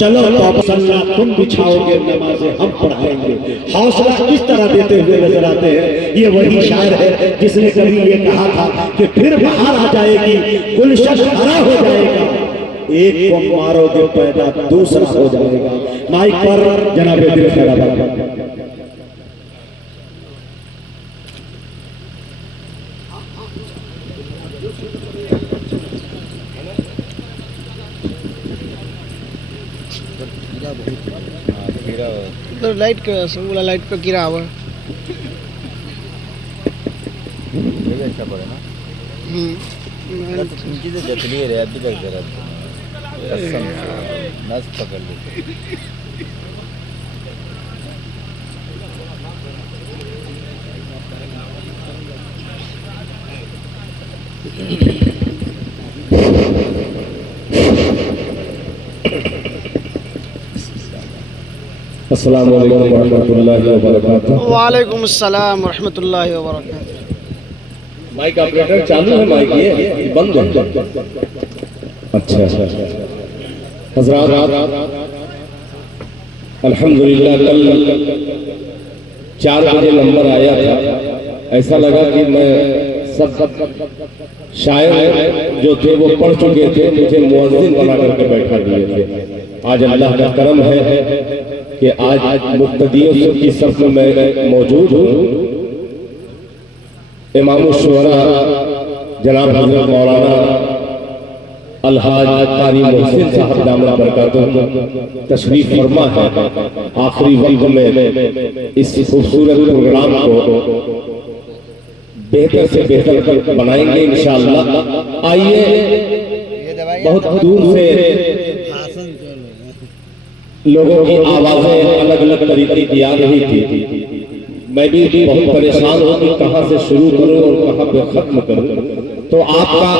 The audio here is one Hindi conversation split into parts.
चलो तौबा तुम बिछाओगे नमाज़ें हम पढ़ाएंगे। हौसला किस तरह देते हुए नजर आते हैं। ये वही शायर है जिसने कभी ये कहा था कि फिर बाहर आ जाएगी, गुलशन हरा हो जाएगा, एक को मारोगे पैदा दूसरा हो जाएगा। माइक पर जनाब दिल खैराबाद। तो लाइट के बोला लाइट पे गिरा हुआ अच्छा पड़े ना। उनकी तो जतली है अभी तक जरा नस पकड़ ली। अस्सलाम वालेकुम रहमतुल्लाहि व बरकातुहू। वालेकुम अस्सलाम रहमतुल्लाहि व बरकातुहू। माइक ऑपरेटर चालू है, माइक ये बंद है। अच्छा हज़रात अल्हम्दुलिल्लाह कल 4 बजे नंबर आया था। ऐसा लगा कि मैं सब शायर जो थे वो पढ़ चुके थे, मुझे मुअज्जिन बना करके बैठा दिए थे। आज अल्लाह का करम है कि आज मुक्तदियों की सफ में मैं मौजूद हूँ। इमाम शुरा जनाब हज़रत मौलाना अलहाज कारी मोहसिन साहब दामद बरकातुहू तशरीफ फरमा है। आखिरी वक्त में इस खूबसूरत प्रोग्राम को बेहतर से बेहतर बनाएंगे इंशाअल्लाह। आइए, बहुत दूर से लोगों की आवाजें अलग अलग तरीके की आ रही थी। मैं भी बहुत परेशान हूँ कि कहाँ से शुरू करूँ और कहाँ पे खत्म करूँ। तो आपका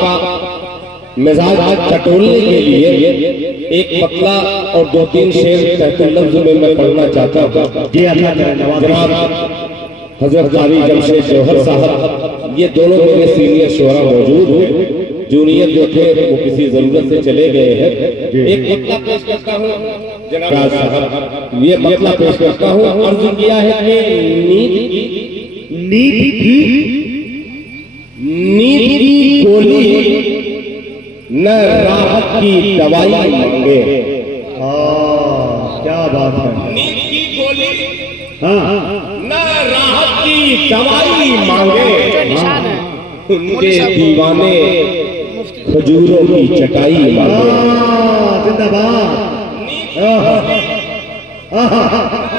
मिजाज चटोलने के लिए एक पतला और 2-3 शेर तहत लफ्ज में मैं पढ़ना चाहता हूँ। जनाब हजरत कारी जमशेद जौहर साहब, ये दोनों मेरे सीनियर शोरा मौजूद हैं। जूनियर जो थे वो किसी जरूरत से चले गए हैं। एक मतला पेश करता हूँ जनाब साहब, ये मतला पेश करता हूँ। अर्ज किया है कि नींद की गोली न राहत की दवाई मांगे। क्या बात है। नींद की गोली न राहत की दवाई मांगे, उनके दीवाने खजूरों की चटाई मांगे। जिंदाबाद।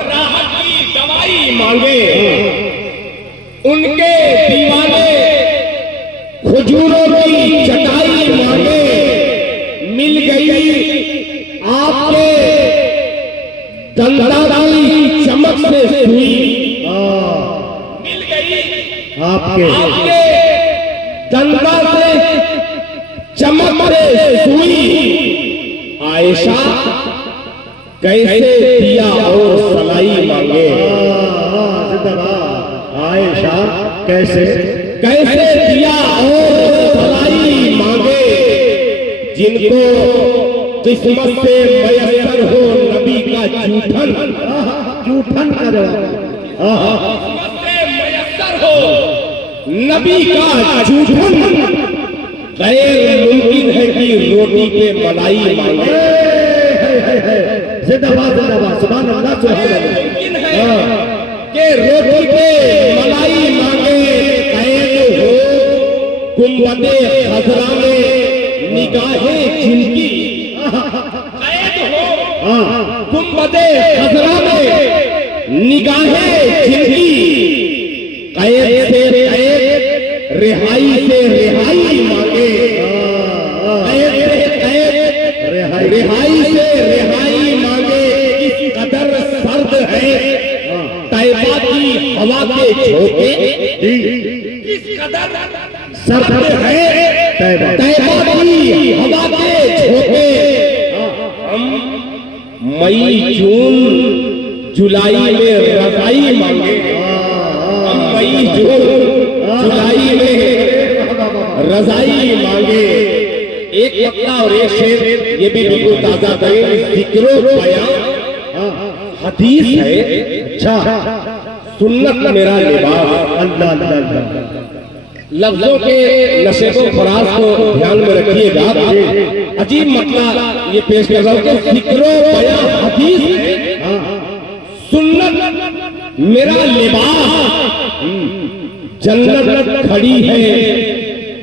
राहत की दवाई मांगे, उनके दीवाने खजूरों की चटाई मांगे। मिल गई आपके दंदा की चमक से सुई, मिल गई आपके दंदा से चमक से सुई। आयशा कैसे दिया और सलाई मांगे। आयशा कैसे दिया और सलाई मांगे। जिनको किस्मत से मयस्सर हो नबी का जूठन का जवाब, किस्मत से मयस्सर हो नबी का जूठन। गैर मुमकिन है कि रोटी पे मलाई मांगे। जिंदाबाद जिंदाबाद, सुभान अल्लाह सुभान अल्लाह। मुमकिन है कि रोटी पे मलाई मांगे। कैद हो गुंबदे खजरा में निगाहें जिनकी, कैद हो गुंबदे खजरा में निगाहें जिनकी। कैद से कैद, रिहाई से रिहाई मांगे। कैद से कैद, रिहाई से रिहाई मांगे। इस कदर सर्द है तैबा की हवा के झोंके, इस कदर सर्द है तैबा की हवा के झोंके। हम मई जून जुलाई में रजाई मांगे। हम मई जून जुलाई में रजाई मांगे। एक मतला और एक शेर ये भी बिल्कुल ताजा तरीन जिक्रो बयां हदीस है। अच्छा, सुन्नत मेरा लिबास। अल्लाह अल्लाह। लफ्जों के नशेबो फराज को ध्यान में रखिएगा। अजीब मतला ये पेश कर रहा हूं कि जिक्रो बयां हदीस है, सुन्नत मेरा लिबास, जन्नत खड़ी है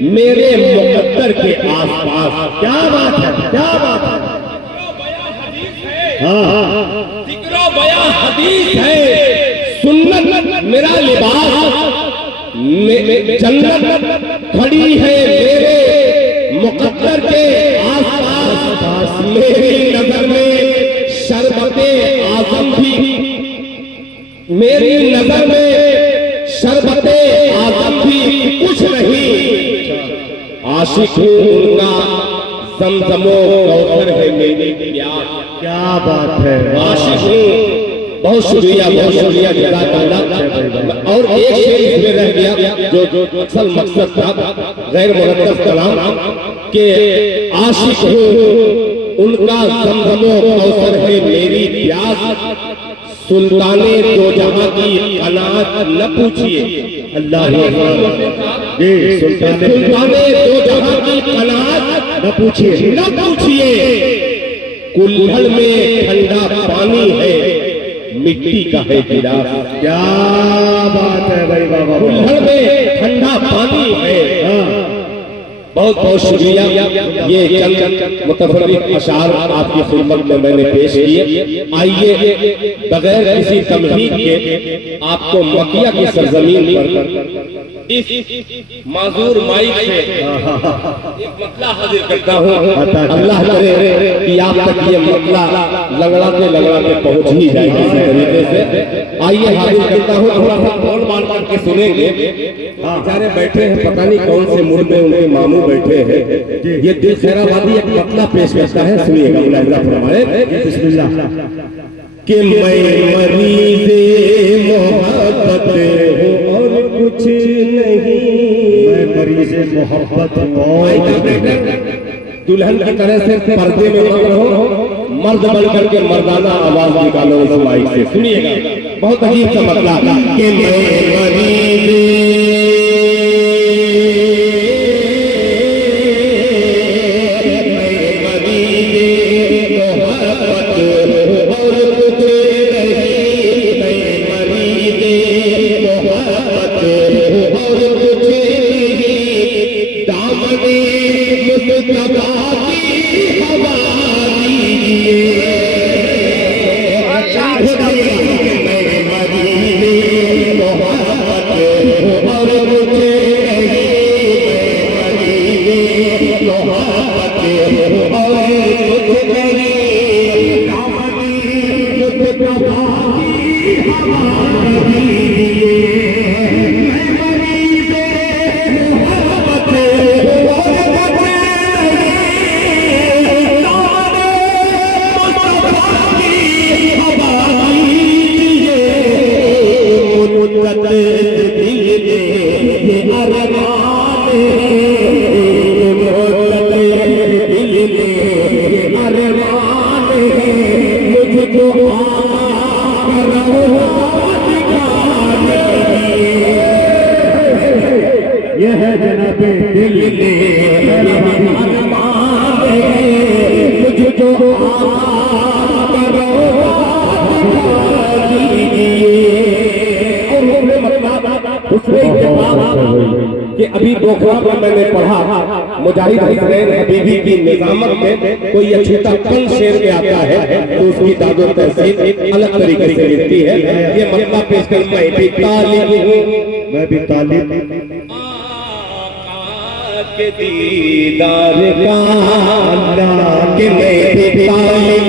मेरे मुकद्दर के आसपास। क्या बात है, क्या बात है। जिक्रो बयां हदीस है, सुन्नत मेरा लिबास, जन्नत खड़ी है मेरे मुकद्दर के आसपास। मेरी नजर में शरबते आजम भी, मेरी नजर में शरबते आजम भी कुछ नहीं। आशिक हूँ उनका, ज़मज़मो कौसर है मेरी प्यास। क्या बात है, आशिक हूँ। बहुत शुक्रिया, बहुत शुक्रिया, जज़ाकल्लाह। और एक शेर इसमें रह गया जो असल मकसद था, गैर मुरत्तब कलाम के आशिक हूँ उनका, ज़मज़मो कौसर है मेरी प्यास। सुल्ताने दो जहां की कनात न पूछिए। अल्लाह जी, सुल्ताने दो जहां की कनात न पूछिए, न पूछिए। कुल्हड़ में ठंडा पानी है, मिट्टी का है गिलास। क्या बात है भाई बाबा। कुल्हड़ में ठंडा पानी है। बहुत बहुत शुक्रिया। ये चंद मुतफर्रिक अशार आपकी खिदमत में मैंने पेश किए। आइए बगैर किसी तमहीद के आपको मक्किया की सरजमीन पर इस माजूर माइक से एक मतला हाजिर करता हूँ। अल्लाह करे कि आप तक ये मतला लगड़ाते लगड़ाते पहुँच ही जाए किसी तरीके से। आइए हाजिर करता हूँ, थोड़ा सा बोल बाल करके सुनेंगे। बेचारे बैठे हैं, पता नहीं कौन से मूड में उनके मामू बैठे हैं। ये दिल खैराबादी एक मतला पेश करता है, सुनिएगा। मुलाहिजा फरमाए, बिस्मिल्लाह। कि मैं मरीज़े मोहब्बत हूँ और कुछ नहीं, मैं मरीज़े मोहब्बत हूँ। दुल्हन की तरह से पर्दे में मत रहो, मर्द बन करके मर्दाना आवाज निकालो उस माइक से। सुनिएगा, बहुत अजीब सा मतला। कि मैं मरीज़े कि अभी दोखरा में मैंने पढ़ा, मुजाहिद हुसैन हबीबी की निजामत में कोई अछूता कल शेर में आता है तो उसकी दादो तहसील अलग तरीके से मिलती है। ये मतला पेश कर, मैं भी तालिब हूँ, मैं भी तालिब के दीदार का, अल्लाह के मैं भी तालिब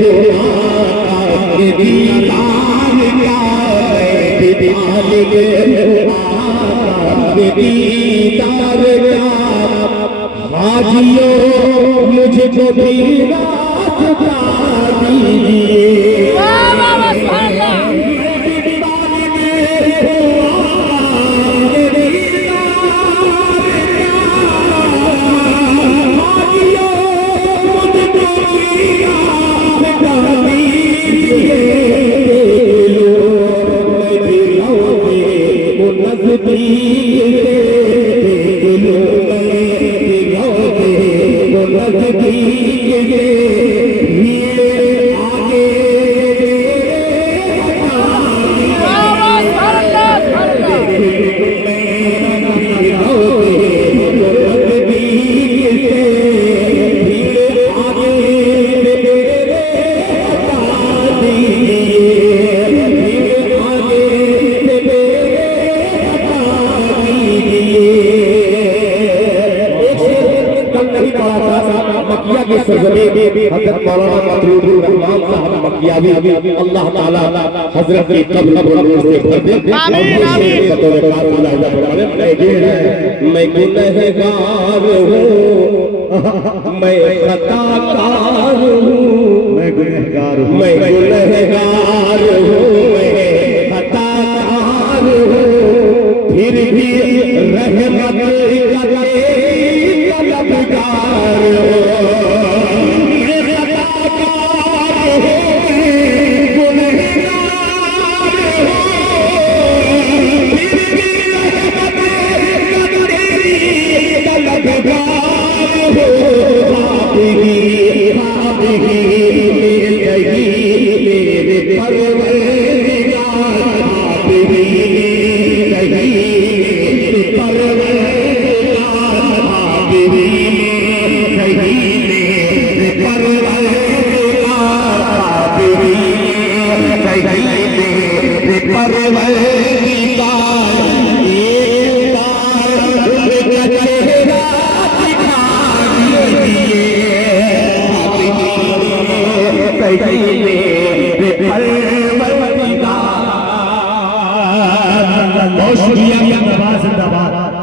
हूँ के दीदार का, मैं भी तालिब हूँ दीदार का। हाजियों मुझको भी रास्ता दीजिए। हाजियों हज़रत मौलाना मखदूम रहमान साहब मकियावी अल्लाह ताला हज़रत की कब्र को नूर से भर दे। आमीन आमीन। मैं गुनहगार हूँ, मैं खताकार हूँ, मैं गुनहगार हूँ, मैं खताकार हूँ, फिर भी रहमत का तलबगार हूँ।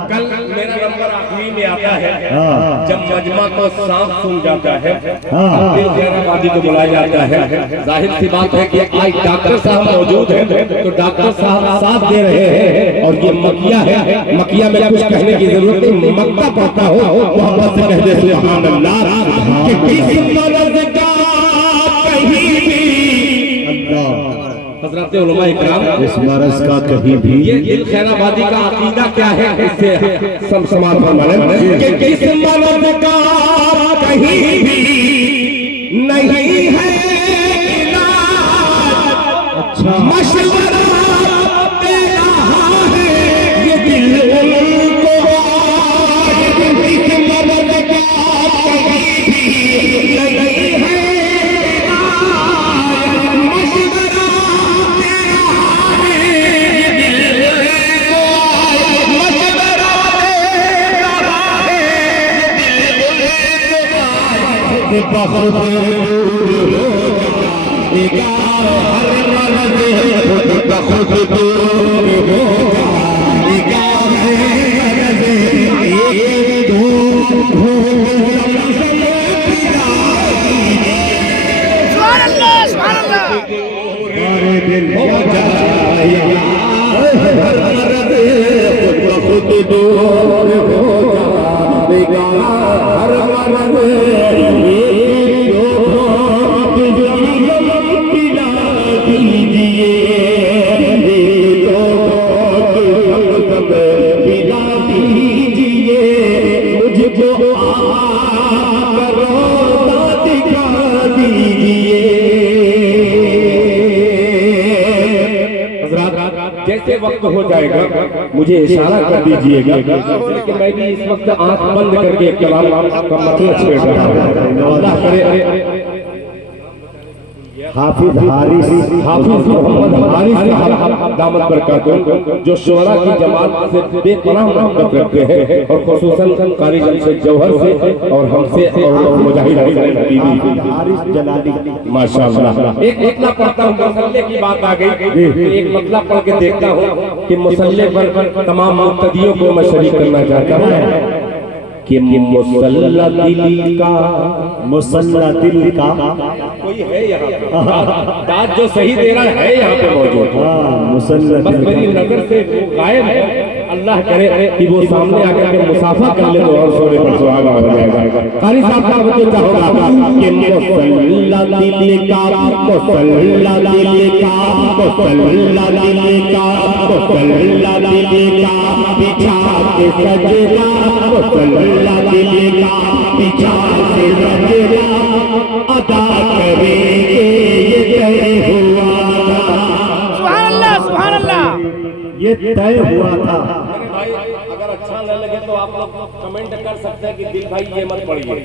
कल मेरा नंबर आखिरी में आता है जब मजमा को सांप सुन जाता है, दिल खैराबादी को बुलाया जाता है। जाहिर सी बात है कि आज डॉक्टर साहब मौजूद हैं तो डॉक्टर साहब साथ दे रहे हैं और ये मकिया है। मकिया में कुछ कहने की जरूरत नहीं, मक्का पढ़ता हो मोहब्बत से कह दे सुभान अल्लाह कि किस मर्द का कहीं भी हज़रत उलमा इकराम इस मरज़ का कहीं भी ये दिल खैराबादी का अकीदा क्या है, इससे सब समाज फरमाने कि किस मर्द का कहीं भी नहीं है इलाज, अच्छा मशवरा दे रहा है ये दिल उनको आज। किस मर्द का कहीं भी नहीं है इलाज, मशवरा बहुत दूर होगा हर मर्द बहुत दूर होगा एक हमारे दिल हो जाए हर मर्द बहुत दूर होगा हर मर्द जैसे वक्त हो जाएगा मुझे इशारा कर दीजिएगा, लेकिन मैं भी इस वक्त आंख बंद करके कलाम का मतलब छेड़ रहा हूं। अल्लाह करे हाफिज हारिस मोहम्मद हारिस साहब दामत बरकातुहू जो शुअरा की जमात से बेपनाह मोहब्बत रखते हैं और खुसूसन कारी जमशेद जौहर से और हमसे और मुजाहिद बीबी हारिस जलाली माशाअल्लाह। एक मतला पढ़ता हूँ, मसल्ले की बात आ गई, एक मतला पढ़ के देखता हूँ कि मसल्ले पर तमाम मुक्तदियों को मैं शरीक करना चाहता हूँ कि मुसल्ला दिल का कोई है यहाँ पे, दाद जो सही दे रहा है यहाँ पे मौजूद, बस मेरी नजर से गायब है। अल्लाह करे कि वो सामने आकर के मुसाफा कर ले तो और सोने पर सुहागा हो जाएगा। कारी साहब का मुझे चाहोगा कि मुसल्ला दिल का मुसल्ला दिल का मुसल्ला दिल का मुसल्ला दिल का बिछा के सजदा मुसल्ला दिल का बिछा के सजदा अदा करेंगे ये तय हुआ था। सुभान अल्लाह, सुभान अल्लाह। ये तय हुआ था। भाई अगर अच्छा न लगे तो आप लोग कमेंट कर सकते हैं कि दिल भाई ये मत पढ़िए,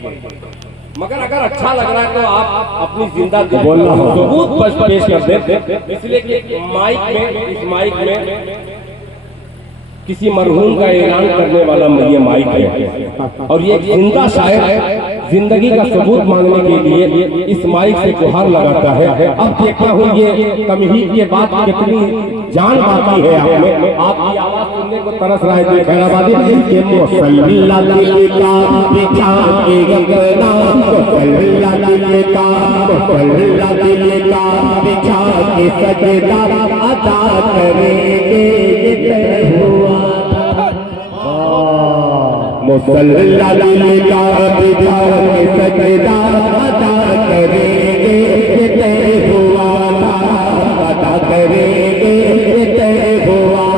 मगर अगर अच्छा लग रहा है तो आप अपनी जिंदा बोलना सबूत पेश कर दे। इसलिए कि इस माइक में किसी मरहूम का ऐलान करने वाला ये माइक है और ये जिंदा शायर जिंदगी का सबूत मांगने के लिए इस माइक से गुहार लगाता है। अब देखता हूँ ये तमहीद के बाद कितनी जान बाकी है आप में। आपकी आवाज सुनने को तरस रहा है खैराबादी के मुसल्ला दिल का बिछा के गगना मुसल्ला दिल का मुसल्ला दिल का बिछा के सजदा अदा करेंगे ये तय हुआ मुसल्ला दिल का बिछा के सजदा अदा करेंगे ये तय हुआ था अदा करेंगे ये तय हुआ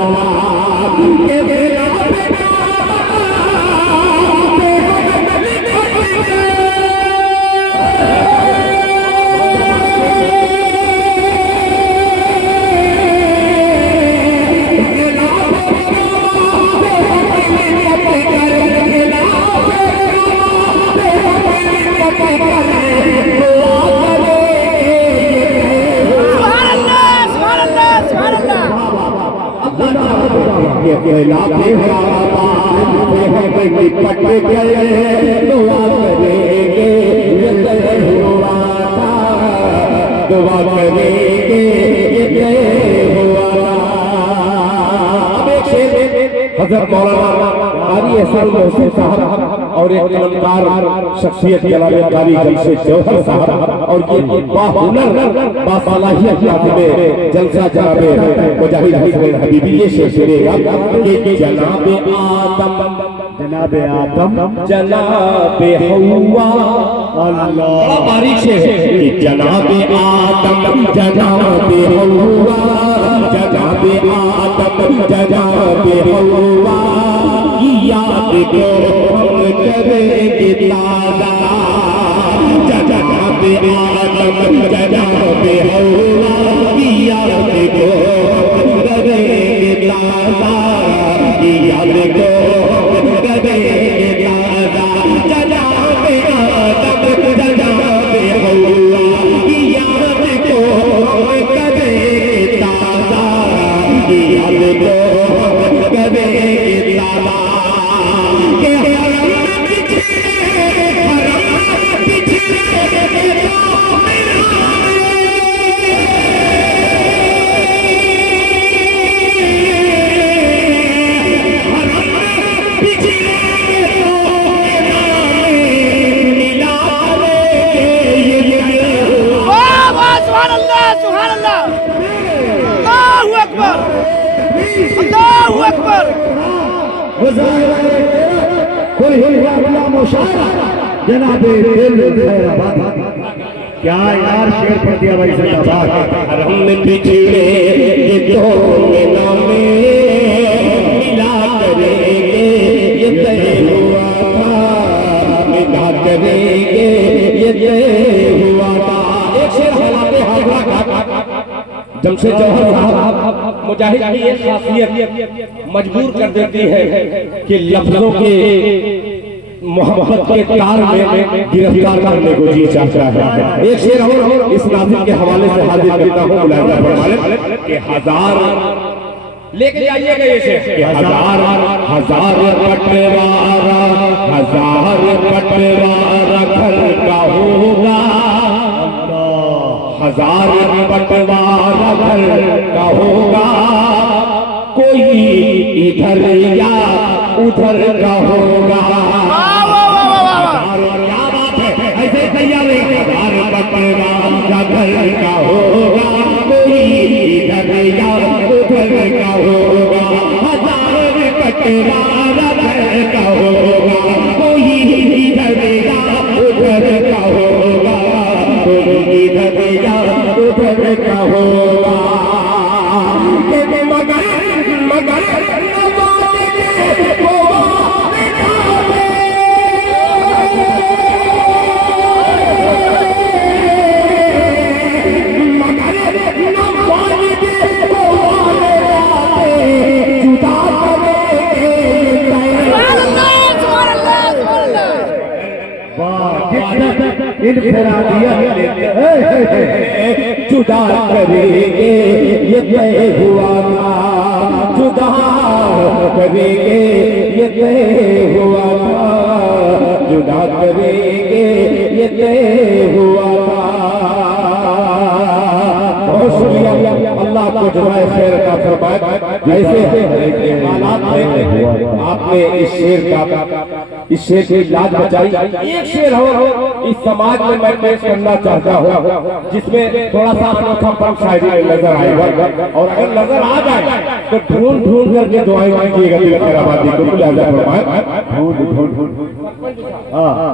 दुआ करेंगे हज़रत मौलाना कारी एहसान मोहसिन साहब और एक कलमकार शख्सियत जनाब कारी जमशेद जौहर साहब और ये बाहुनर बासलाहियत में जलसा जनाब मुजाहिद हसन हबीबी ये शेर सुनेगा कि जनाब आदम जनाब हव्वा अल्लाह बड़ा बारीक से है कि जनाब आदम जनाब हव्वा जनाब आदम जनाब हव्वा की याद को हम करेंगे ताज़ा जनाब आदम जनाब हव्वा की याद को हम करेंगे ताज़ा की याद को क्या यार शेर पढ़ दिया भाई साहब। हमने पिछड़े ये दो नामे मिला करेंगे ये तय हुआ था मिला करेंगे ये तय हुआ था। एक शेर हलाते हाथ जमशेद जौहर साहब मुजाहिद की एक खासियत मजबूर कर देती है कि लफ्जों के मोहब्बत के तार में गिरफ्तार करने को जी चाहता है। एक शेर और इस नाज़िम के हवाले से हाजिर करता हूँ मुलाहिजा फरमाने कि हजार लेके आइएगा ये शेर कि हजार पटवारा घर का होगा हजार पटवारा घर का होगा कोई इधर या उधर का होगा। पटवारा घर का होगा कोई इधर या उधर का होगा हजार इधर या उधर का होगा मगर मगर जुदा करेंगे ये तय हुआ था जुदा करेंगे ये तय हुआ था जुदा करेंगे ये तय हुआ था। बहुत शुक्रिया अल्लाह को जज़ाए खैर का फरमाए। जैसे हालात में आपने इस शेर की लाज बचाई। एक शेर हो इस समाज में मैं पेश करना चाहता हूँ जिसमें थोड़ा सा अनोखापन शायरी में नजर आएगा और अगर नजर आ जाए तो ढूंढ ढूंढ करके दुआएं कीजिएगा दिल खैराबादी को ढूंढ ढूंढ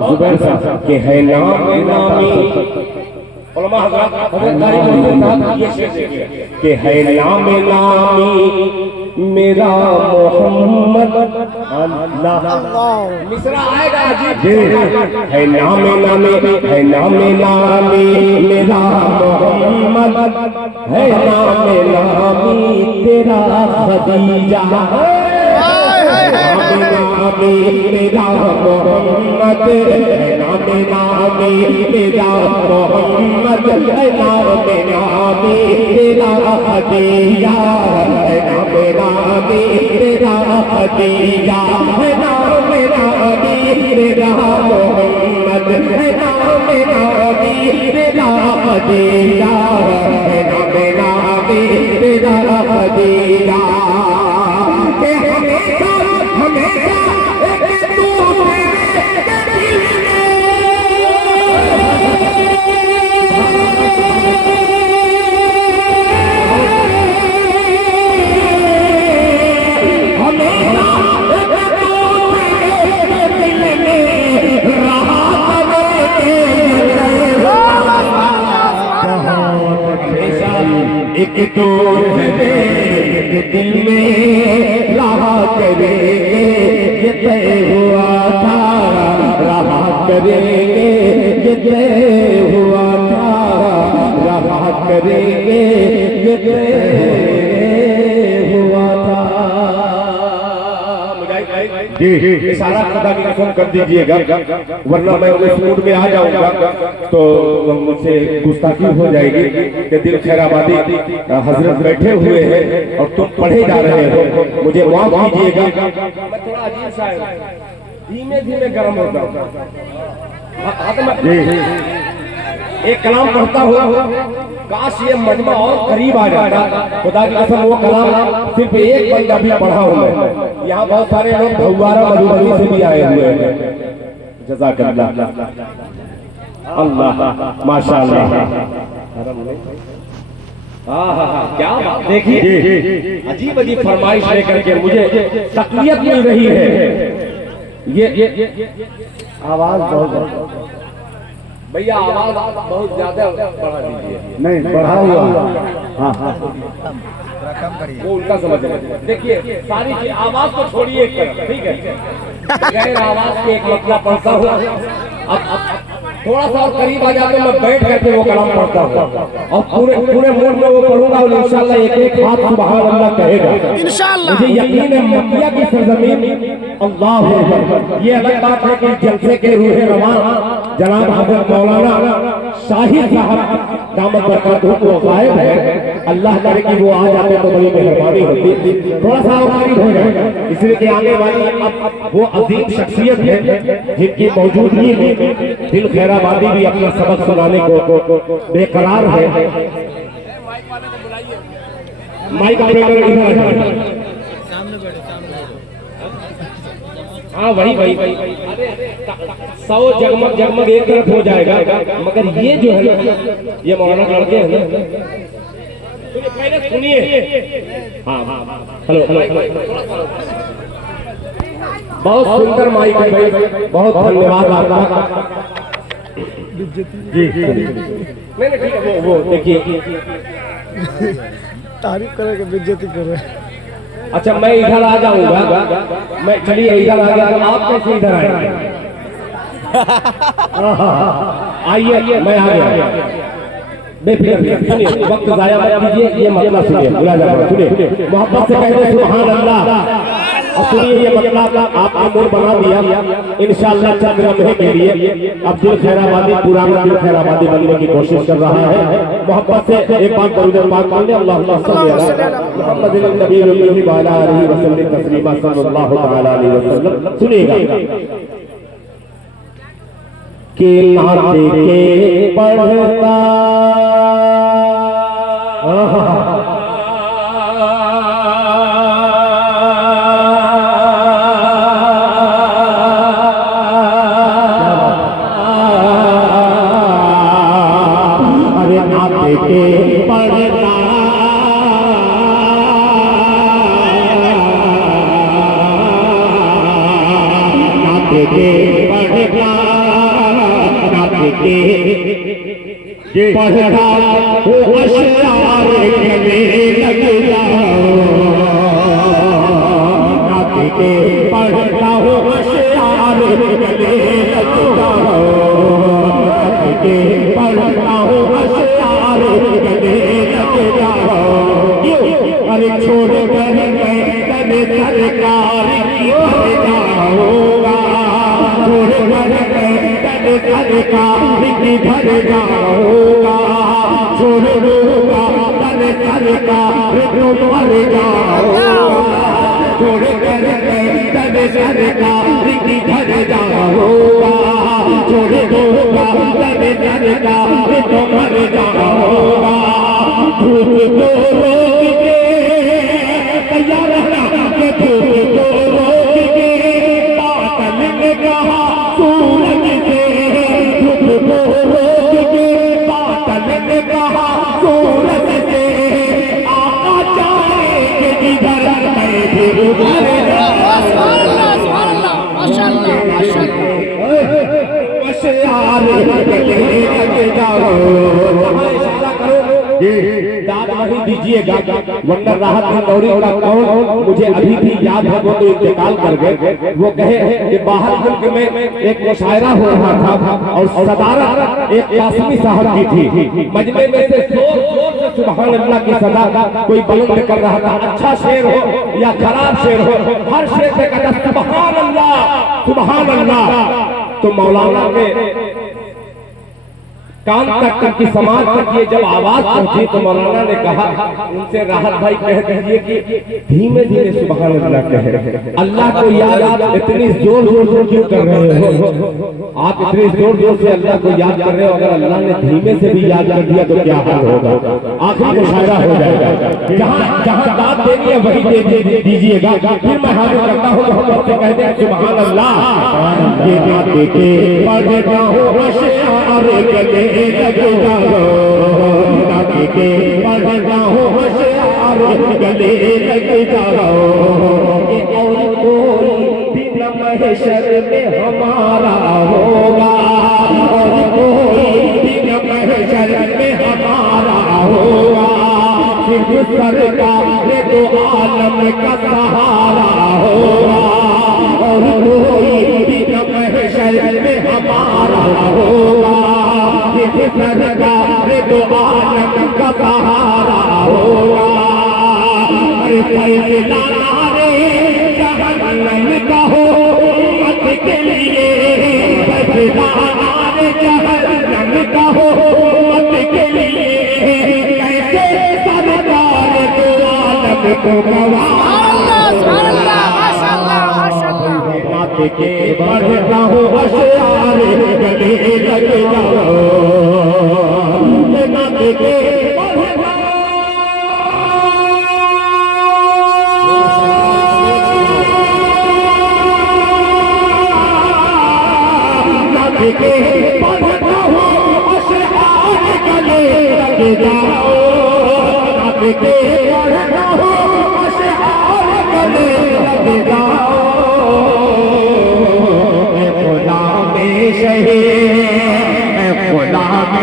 जुबैर साहब के है नाम नामी उलमा हज़रात के है नाम नामी मेरा मोहम्मद अल्लाह मिसरा आएगा अजीब है नाम नामी मेरा मोहम्मद है नाम नामी तेरा खदीजा मेरा मोहम्मद नाम नामी मेरा मोहम्मद नाम नामी तेरा खदीजा नाम नामी तेरा खदीजा नाम नामी तेरा मोहम्मद नाम नामी तेरा खदीजा नाम नामी तेरा खदीजा हमेशा एक दूसरे के दिल में हमेशा एक दूसरे के दिल में रहा एक दूसरे के दिल में रहा करेंगे ये तय हुआ था रहा करेंगे ये तय हुआ था रहा करेंगे ये तय हुआ था। जी इशारा खुदा की कसम कर दीजिएगा वरना मैं उस मूड में आ जाऊंगा तो मुझसे गुस्ताखी हो जाएगी कि दिल खैराबादी हजरत बैठे हुए हैं और तुम पढ़े जा रहे हो मुझे माफ कीजिएगा। मैं थोड़ा अजीब सा धीमे धीमे गर्म होता हूँ। एक कलाम पढ़ता हुआ काश ये मजमा और करीब आ जाता खुदा की कसम वो कलाम सिर्फ एक बंदा भी पढ़ा हूँ मैं। यहाँ बहुत सारे लोग भगवारा मधुबनी से भी आए हुए हैं। जज़ाकल्लाह अल्लाह माशाअल्लाह क्या देखिए अजीब अजीब फरमाइश लेकर के मुझे तकलीफ मिल रही है। ये आवाज बहुत भैया आवाज बहुत ज्यादा बढ़ा दीजिए। नहीं बढ़ा हुआ हाँ हाँ वो उल्टा समझ रहे। देखिए सारी चीज आवाज को छोड़िए ठीक है गैर आवाज के एक मतलब पढ़ता हूँ। अब थोड़ा सा और करीब आ जाते मैं बैठ करके वो कलाम पढ़ता हूँ और पूरे पूरे मूड में वो पढ़ूंगा और इंशाल्लाह एक एक हाथ सुभान अल्लाह कहेगा इंशाल्लाह। मुझे यकीन है मक्किया की सरजमीन अल्लाह ये अलग बात है कि जलसे के रूह रवान जनाब हजरत मौलाना शाहिद साहब दामत बरकातहू वो गायब है। अल्लाह करे कि वो आ जाते तो बड़ी मेहरबानी होती थोड़ा सा और करीब हो जाए इसलिए कि आने वाली अब वो अजीम शख्सियत है जिनकी मौजूदगी में दिल खैराबादी भी अपना सबक सुनाने को बेकरार है। माइक ऑपरेटर इधर हाँ वही 100 जगमग जगमग एक तरफ हो जाएगा मगर ये जो है ये मौलाना के लड़के हैं ना पहले सुनिए। हाँ हेलो बहुत सुंदर माइक है भाई बहुत धन्यवाद आपका। जी नहीं ठीक है, वो देखिए। तारीफ करेंगे बेइज्जती कर रहे हैं। अच्छा मैं इधर आ जाऊंगा, मैं चलिए इधर आ गया, तो आप कैसे इधर आएंगे? आइए मैं आ गया, बेफिक्र सुनिए, वक्त जाया मत कीजिए, ये मतलब सुनिए, बुला जा सुनिए, मोहब्बत से कहते हैं सुभान अल्लाह। और सुनिए ये मतलब आपने मूड बना दिया, इंशाअल्लाह चंद लम्हे के लिए अब्दुल खैराबादी पुराना अब्दुल खैराबादी बनने की कोशिश कर रहा है। मोहब्बत से एक बार दरूद पाक पढ़ लें, अल्लाहुम्मा सल्ली अला मुहम्मदिन नबील उम्मी व अला आलिहि व सल्लम तस्लीमा सल्लल्लाहु तआला अलैहि वसल्लम। सुनिएगा के नाते के पढ़ता अरे नाते के पढ़ता नाते के पढ़ता पढ़ता हो अशआर गले लग जाओ, नाते के पढ़ता हो अशआर गले लग जाओ, नाते के पढ़ता हो अशआर गले लग जाओ। अरे छोड़ कर मैं तने सरकार की भर जाऊंगा, छोड़ कर मैं तने सरकार की भर जाऊंगा, छोड़ दूंगा तने सरकार को मर जाऊंगा, छोड़ कर मैं तने सरकार की भर जाऊंगा, छोड़ दूंगा तने सरकार को मर जाऊंगा। धूप को रोक के तैयार रहना, के धूप को रोक के बादल ने कहा सूरज से, धूप को रोक के बादल ने कहा सूरज से, आका चाहे जिधर मैं भी उधर अशआर गले लग जाओ। दाद नहीं दीजिएगा वरना राहत नौरी का कौन मुझे अभी भी याद है, वो तो इंतकाल कर गए। वो कहे कि बाहर मुल्क में एक मुशायरा हो रहा था और सदारत एक कासमी साहब की थी, मजमे में से जोर से सुभान अल्लाह की सदा कोई बुलंद कर रहा था। अच्छा शेर हो या खराब शेर हो, हर शेर पे कहता सुभान अल्लाह सुभान अल्लाह। तो मौलाना के कान तक की समाज तक ये जब आवाज पहुंची तो मौलाना ने कहा उनसे, राहत भाई कह दीजिए कि धीमे धीमे सुभान अल्लाह कहे, अल्लाह को याद आप इतनी जोर जोर से क्यों कर रहे हो? आप इतनी जोर जोर से अल्लाह को याद कर रहे हो, अगर अल्लाह ने धीमे से भी याद कर दिया तो क्या हाल होगा? आखिर मुशायरा हो जाएगा। जहाँ जहाँ दाद देनी है वही दे दीजिएगा। फिर मैं हाजिर करता हूँ, मोहब्बत से कहते हैं सुभान अल्लाह। ये नाते के पढ़ता हूँ अशआर गले लग जाओ, नाते के पढ़ता हूँ अशआर गले लग जाओ। ये और कोई दिन महशर में हमारा होगा, और कोई दिन महशर में हमारा होगा, सिर्फ सरकार दो आलम का सहारा होगा, और कोई दिन महशर में हमारा होगा, सिर्फ सरकार दो आलम का सहारा होगा। अरे फैसला रे जहन्नम का हो उम्मत के लिए, फैसला रे जहन्नम का हो उम्मत के लिए, कैसे सरकार दो आलम को गवाह। नाते के पढ़ता हूँ अशआर गले लग जाओ, नाते के पढ़ता नाते के पढ़ता हूँ अशआर गले लग जाओ, नाते के पढ़ता हूँ अशआर गले लग जाओ।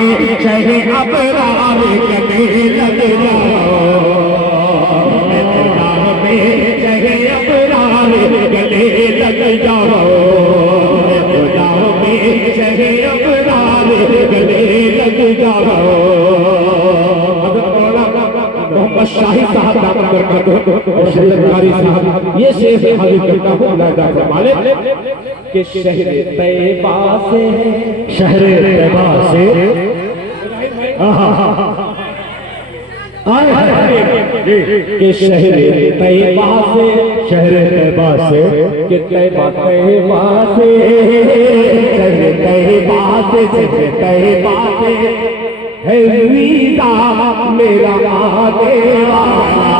में शहे अबरार गले लग जाओ, खुदा में शहे अबरार गले लग जाओ, खुदा में शहे अबरार गले लग जाओ। मोहम्मद शाही साहब दामन बरकत और शरीफ कारी साहब ये शेर हाजिर करता हूँ अल्लाह का मालिक के शहर तैयबा से, शहर तैयबा से के शहर तैयबा से, शहर तैयबा से के तैयबा तैयबा से, शहर तैयबा से, शहर तैयबा से है वीज़ा मेरा आने वाला,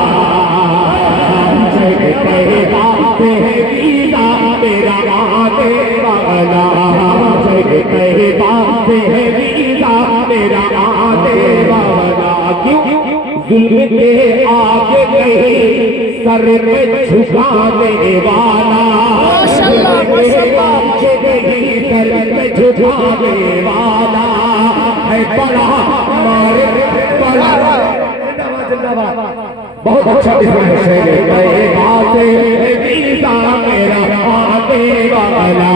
शहर तैयबा से है वीज़ा मेरा आने वाला, शहर तैयबा से है वीज़ा मेरा आने वाला। क्यों जुल्म के आगे नहीं सर में झुकाने वाला, नहीं सर में झुकाने वाला है बड़ा मारे बड़ा। बहुत अच्छा शेर तैयबा से वीज़ा मेरा आने वाला,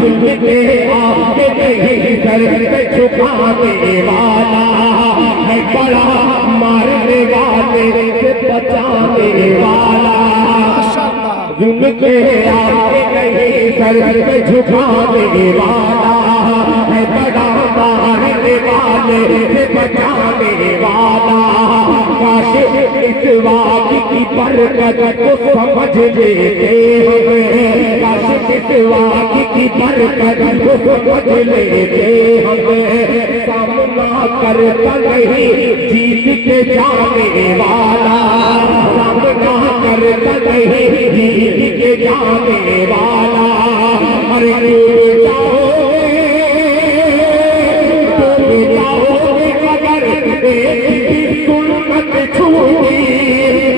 जुल्म के आगे नहीं सर में झुकाने वाला है बड़ा मारने वाले से बचाने वाला, जुल्म के आगे नहीं सर पे झुकाने वाला है बड़ा मारने वाले से बचाने वाला। काश इस वाक़ी की बरकत को समझ लेते हमें, काश इस वाक़ी की बरकत को समझ लेते हमें। सामना करता नहीं जीत के जाने वाला, सामना करता नहीं जीत के जाने वाला। अरे डूब जाओगे अगर एक भी सुन्नत छूटी,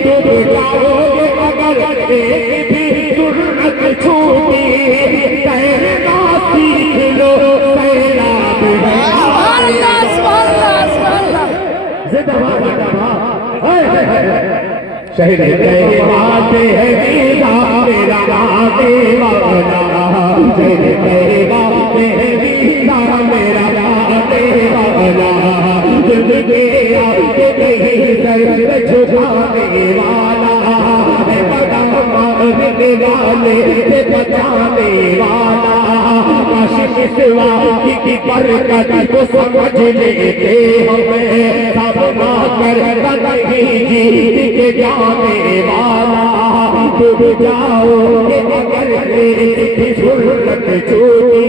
डूब जाओगे अगर एक भी सुन्नत छूटी, तैरना सीख लो सैलाब है। शहर तैयबा से है वीज़ा मेरा आने वाला, शहर तैयबा से है वीज़ा मेरा आने वाला, जुल्म के आगे नहीं सर पे झुकाने वाला है बड़ा मारने वाले से बचाने वाला। काश इस वाक़ी की बरकत को समझ लेते हमें, सामना करता नहीं जीत के जाने वाला। डूब जाओगे अगर मेरी सुन्नत छूटी,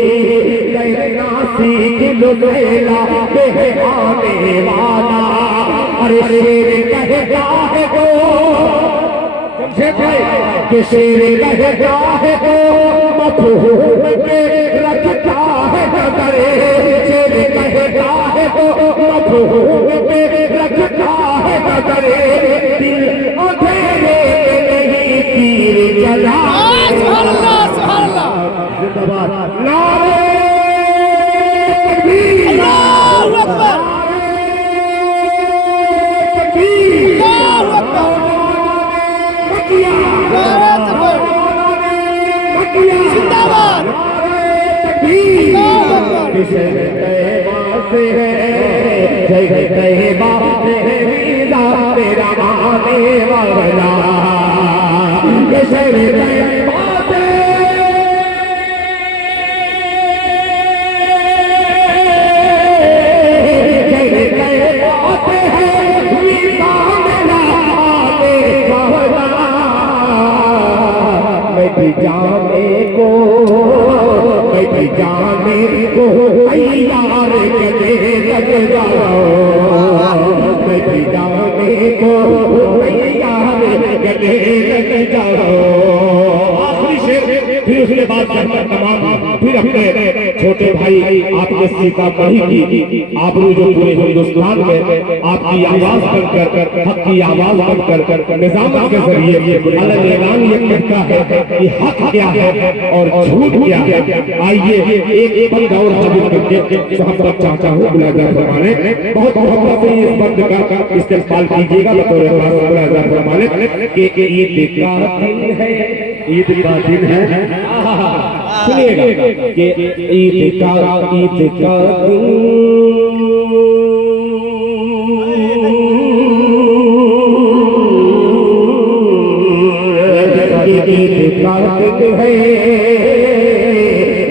तैरना सीख लो सैला बहाने वाला। अरे शेर कहता है वो कि शेर कहता है वो मफहूम पे रखता है नजरे, शेर कहता है वो मफहूम पे रखता है नजरे, दिल अंधेरे नहीं तीर चला। जिंदाबाद नारे तकबीर, अल्लाहू अकबर, तकबीर, अल्लाहू अकबर, मकिया, मकिया, जिंदाबाद, तकबीर, शहर तैयबा से है, शहर तैयबा से है वीज़ा मेरा आने वाला, ये शहर तैयबा से जाने को, मैं जाने को तैयार गले लग जाओ, मैं जाने को तैयार गले लग जाओ। आखिरी शेर फिर उसके बाद तमाम फिर अपने छोटे भाई आपके सीतामढ़ी की आबरू जो पूरे हिंदुस्तान में आपकी आवाज बनकर, हक की आवाज बनकर निजामत के जरिए अलग ऐलान ये कहता है कि हक क्या है और झूठ क्या है। आइए एक बंद और हाजिर करके मोहम्मद चाचा हो बुलाजा फरमाने, बहुत मोहब्बत से इस बंद का इस्तेमाल कीजिएगा बतौर खास बुलाजा फरमाने कि ईद का दिन है, ईद का दिन है। सुनिएगा कि ईद का दिन है,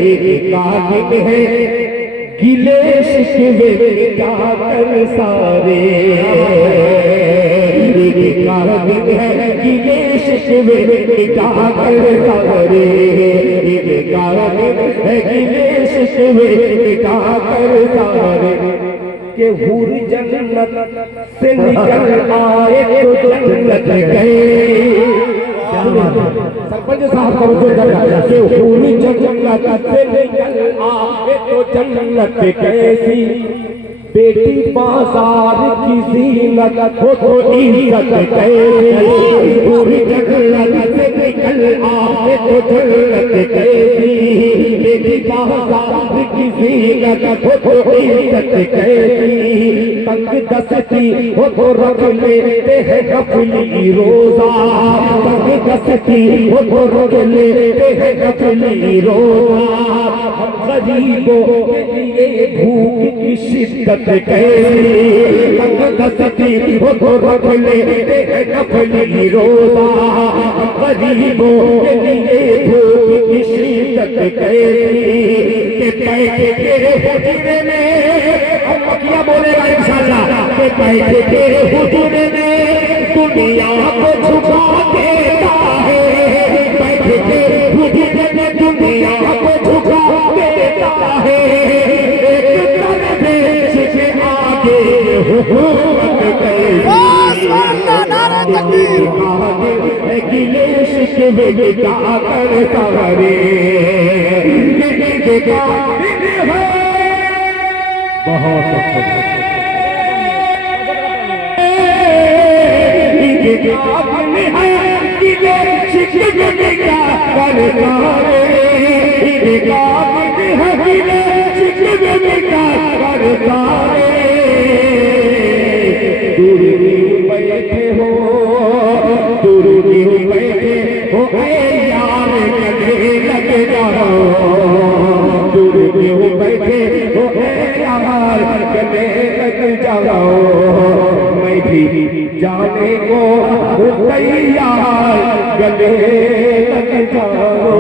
ईद का दिन है, गिले शिकवे मिटाकर सारे, ईद का दिन है, गिले शिकवे मिटाकर सारे, ईद का दिन है, गिले शिकवे मिटाकर सारे, के हूर जन्नत से निकल आए तो जन्नत गए। सरपंच साहब का जो जगह के हूर जन्नत से निकल आए तो जन्नत कैसी, बेटी बाजार की ज़ीनत हो तो इज्जत कैसी, हूर जन्नत से निकल आए तो जन्नत कैसी, बेटी बाजार की ज़ीनत हो तो इज्जत कैसी, तंग दस्ती हो तो रख लेते हैं गफली रोजा, तंग दस्ती हो तो रख लेते हैं गफली रोजा, हम गरीबों के लिए भूख की शिद्दत कैसी, तंग दस्ती हो तो रख लेते हैं गफली रोजा, हम गरीबों के लिए भूख की शिद्दत कैसी, के बैठे तेरे हुजूर में, हम क्या बोलेगा इंशाल्लाह, के बैठे तेरे हुजूर में दुनिया को झुका देता है, बैठे तेरे हुजूर में दुनिया को झुका देता है, एक तरफ से आगे हुकूमत कैसी, गिले शिकवे मिटाकर सारे, बहुत अच्छा दूर बैठे हो, दूर बैठे हो यार गले लग जाओ, दूर बैठे हो यार गले लग जाओ, मैं भी जाने को तैयार गले लग जाओ।